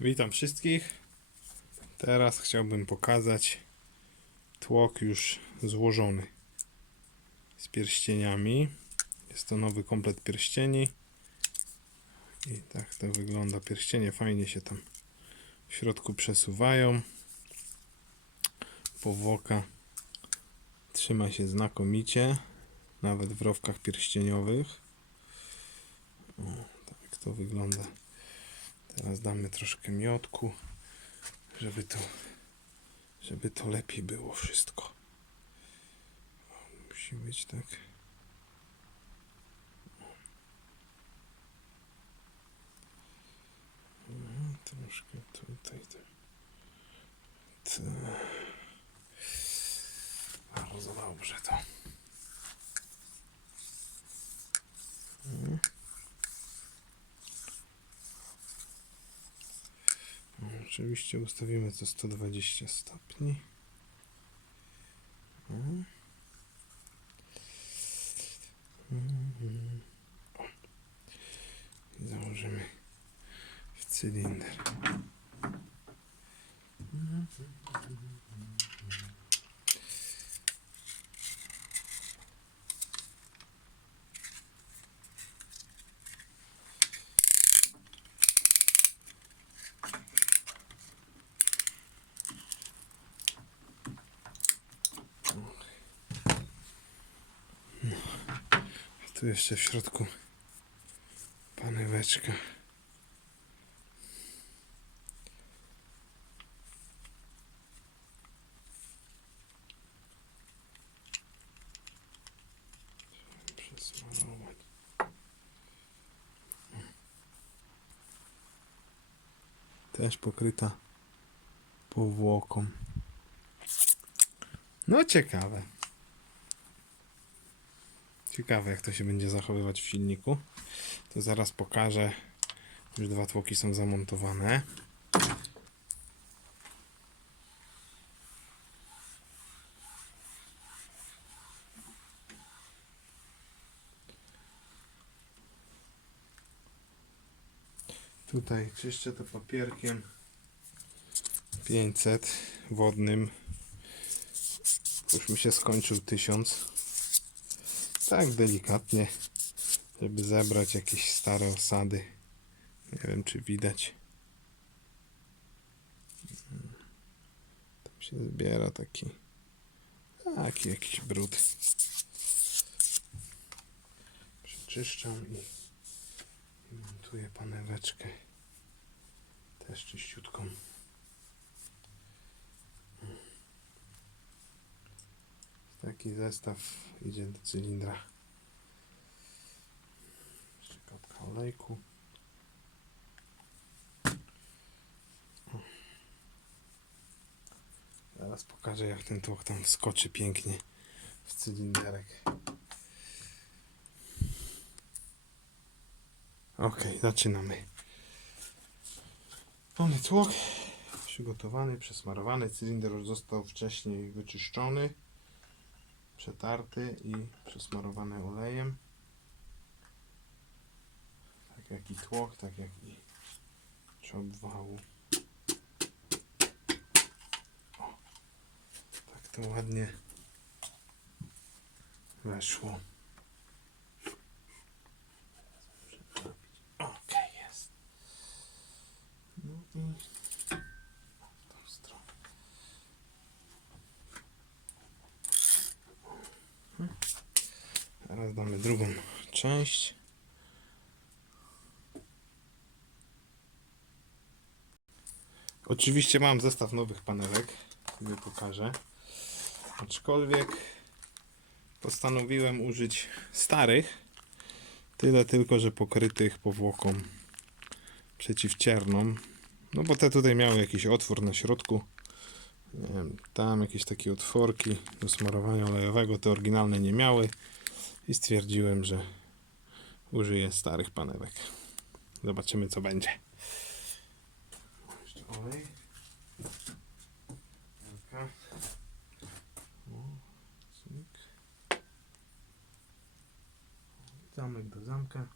Witam wszystkich. Teraz chciałbym pokazać tłok już złożony z pierścieniami. Jest to nowy komplet pierścieni. I tak to wygląda. Pierścienie fajnie się tam w środku przesuwają. Powłoka trzyma się znakomicie, nawet w rowkach pierścieniowych. O, tak to wygląda. Teraz damy troszkę miodku, żeby to, żeby to lepiej było wszystko. Musi być tak. Mhm, Troszkę tutaj. tak. Ta- Bardzo dobrze to. Mhm. Oczywiście ustawimy to 120 stopni. Mhm. Mhm. I założymy w cylinder. Jeszcze w środku paneweczka. Przesmarować. Też pokryta powłoką. No ciekawe. Ciekawe, jak to się będzie zachowywać w silniku. To zaraz pokażę. Już dwa tłoki są zamontowane. Tutaj czyszczę to papierkiem 500 wodnym. Już mi się skończył 1000 tak delikatnie, żeby zebrać jakieś stare osady. Nie wiem, czy widać. Tam się zbiera taki, taki jakiś brud. Przeczyszczam i, i montuję paneweczkę. Też czyściutką. Taki zestaw idzie do cylindra. Jeszcze kapka olejku. Zaraz pokażę jak ten tłok tam wskoczy pięknie w cylinderek. Ok, zaczynamy. Mamy tłok przygotowany, przesmarowany. Cylinder już został wcześniej wyczyszczony przetarty i przesmarowany olejem. Tak jak i tłok, tak jak i czop wału. O, tak to ładnie weszło. Ok, jest. No i w tą stronę. Teraz damy drugą część. Oczywiście mam zestaw nowych panelek, który pokażę. Aczkolwiek postanowiłem użyć starych. Tyle tylko, że pokrytych powłoką przeciwcierną. No bo te tutaj miały jakiś otwór na środku. Wiem, tam jakieś takie otworki do smarowania olejowego. Te oryginalne nie miały i stwierdziłem, że użyję starych panewek. Zobaczymy co będzie. Jeszcze olej. Zamek do zamka.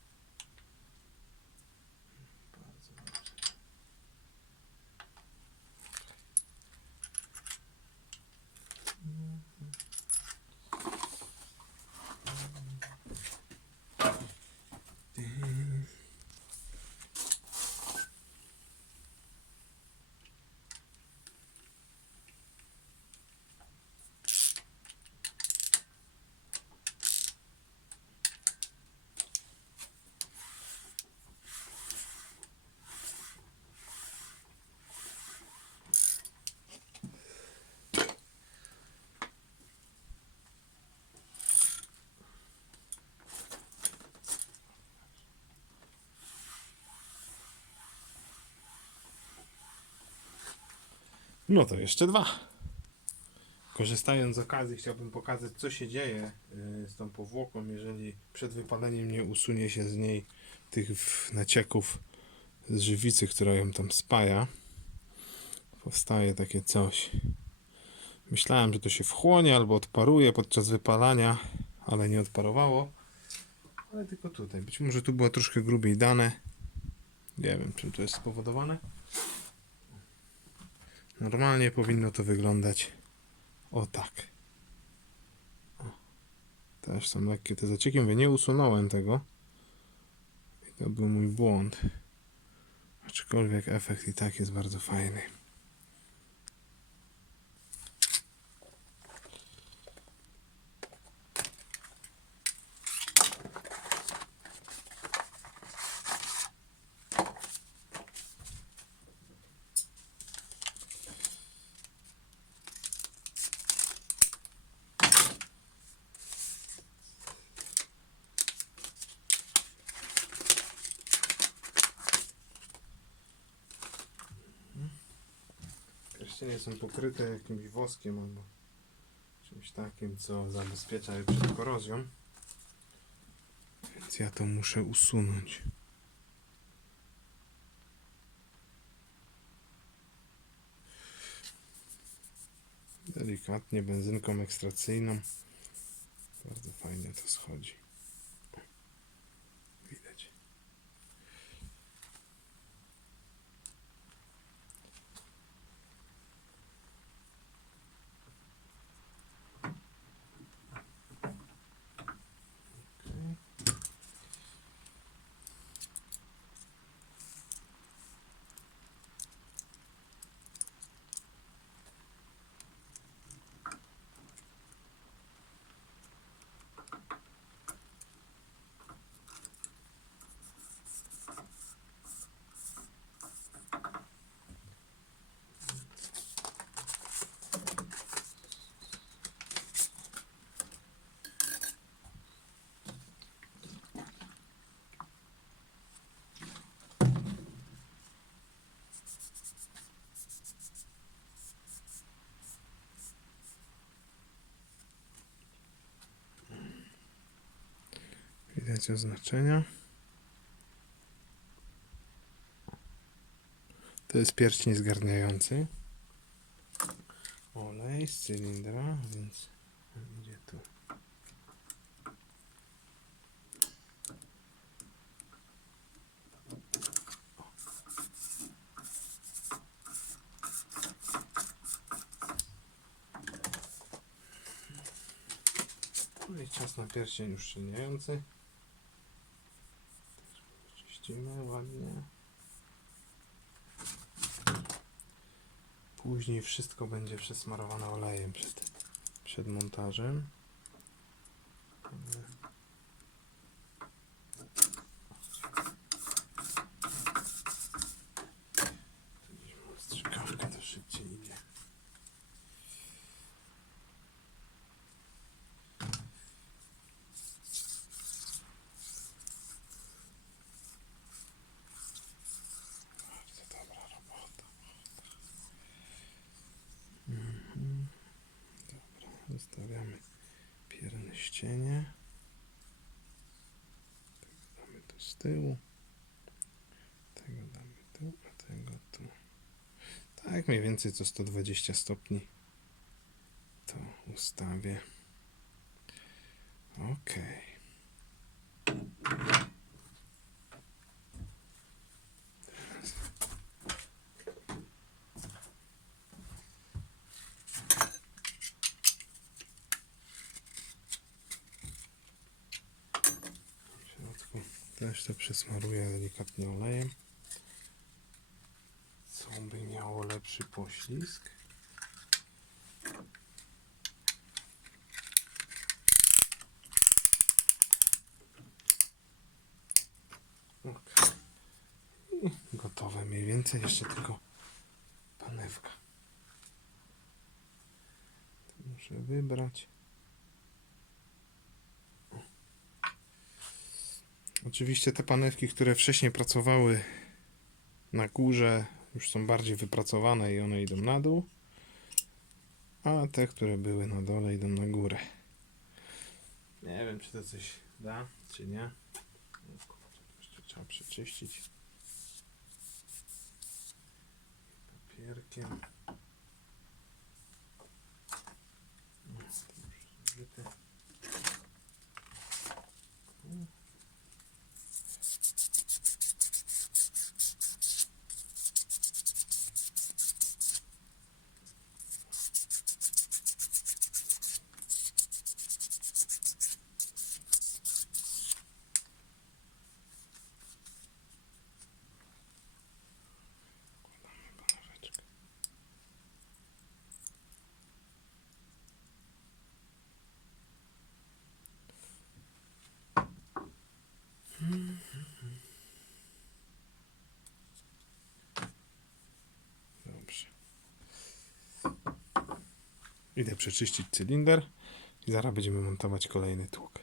No to jeszcze dwa. Korzystając z okazji, chciałbym pokazać, co się dzieje y, z tą powłoką, jeżeli przed wypaleniem nie usunie się z niej tych nacieków z żywicy, która ją tam spaja. Powstaje takie coś. Myślałem, że to się wchłonie albo odparuje podczas wypalania, ale nie odparowało. Ale tylko tutaj. Być może tu było troszkę grubiej dane. Nie wiem, czym to jest spowodowane. Normalnie powinno to wyglądać o tak. Też są lekkie te zacieki. Mówię, nie usunąłem tego. I to był mój błąd. Aczkolwiek efekt i tak jest bardzo fajny. Pierścienie są pokryte jakimś woskiem albo czymś takim, co zabezpiecza je przed korozją. Więc ja to muszę usunąć. Delikatnie benzynką ekstrakcyjną. Bardzo fajnie to schodzi. Widać. Widać oznaczenia. To jest pierścień zgarniający. Olej z cylindra, więc idzie tu. No i czas na pierścień uszczelniający. Też Czyścimy ładnie. Później wszystko będzie przesmarowane olejem przed, przed montażem. Tu gdzieś mam strzykawkę, to szybciej idzie. Bardzo dobra robota. Mhm. Dobra, zostawiamy pierścienie. Tego damy tu z tyłu. Tego damy tu, a tego tu. Tak mniej więcej co 120 stopni to ustawię. Okej. W środku też to przesmaruję delikatnie olejem. Co by miało lepszy poślizg? Ok. I gotowe mniej więcej. Jeszcze tylko panewka. Muszę wybrać. Oczywiście te panewki, które wcześniej pracowały na górze, już są bardziej wypracowane i one idą na dół. a te, które były na dole, idą na górę. Nie wiem, czy to coś da, czy nie. Jeszcze trzeba przeczyścić papierkiem. No, Idę przeczyścić cylinder i zaraz będziemy montować kolejny tłok.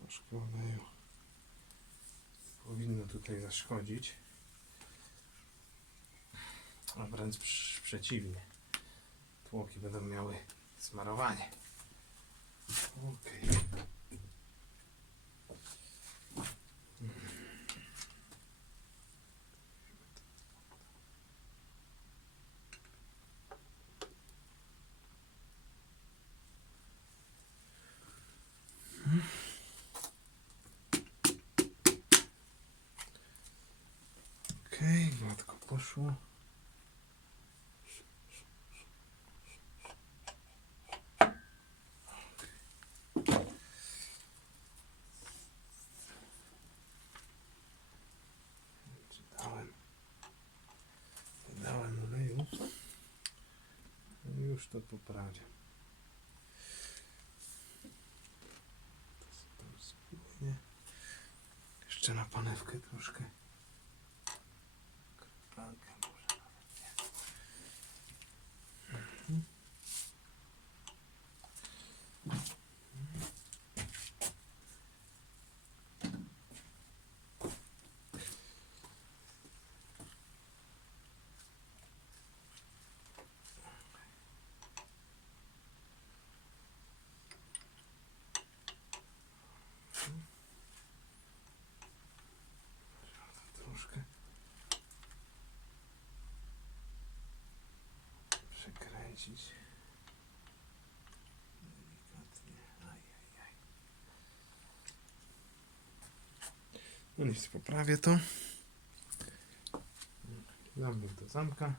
Troszkę Powinno tutaj zaszkodzić. A wręcz przeciwnie. Tłoki będą miały smarowanie. Okej. Okej, gładko poszło. Dałem, dałem oleju. No i Już to poprawię. To. Jeszcze na panewkę troszkę. Kropelkę może nawet nie. Troszkę. Przekręcić. Delikatnie. Ajajaj. No nic, poprawię to. Zamknę do zamka.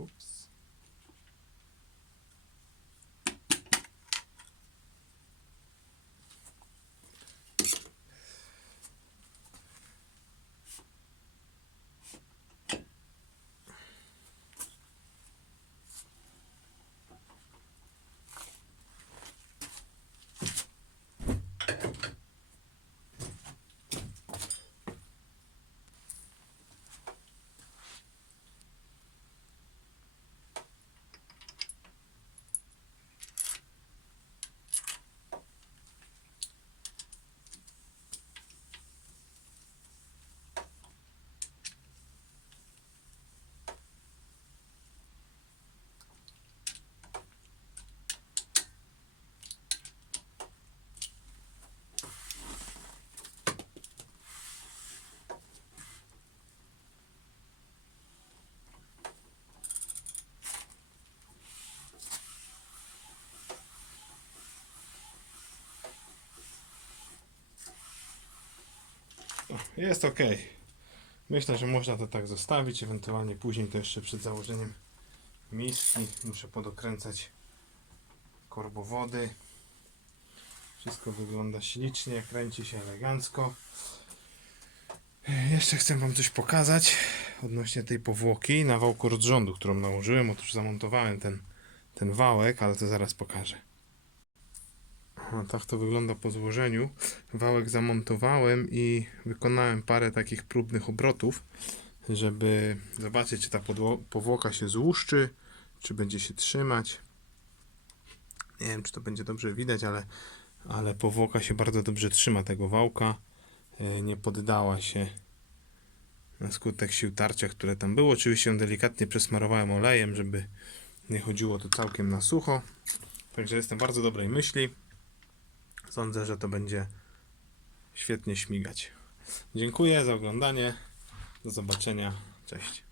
Oops. Jest ok. Myślę, że można to tak zostawić. Ewentualnie później to jeszcze przed założeniem miski muszę podokręcać korbowody. Wszystko wygląda ślicznie, kręci się elegancko. Jeszcze chcę Wam coś pokazać odnośnie tej powłoki na wałku rozrządu, którą nałożyłem. Otóż zamontowałem ten, ten wałek, ale to zaraz pokażę. Tak to wygląda po złożeniu. Wałek zamontowałem i wykonałem parę takich próbnych obrotów, żeby zobaczyć, czy ta powłoka się złuszczy, czy będzie się trzymać. Nie wiem, czy to będzie dobrze widać, ale, ale powłoka się bardzo dobrze trzyma tego wałka. E, Nie poddała się na skutek sił tarcia, które tam było. Oczywiście ją delikatnie przesmarowałem olejem, żeby nie chodziło to całkiem na sucho. Także jestem bardzo dobrej myśli. Sądzę, że to będzie świetnie śmigać. Dziękuję za oglądanie. Do zobaczenia. Cześć.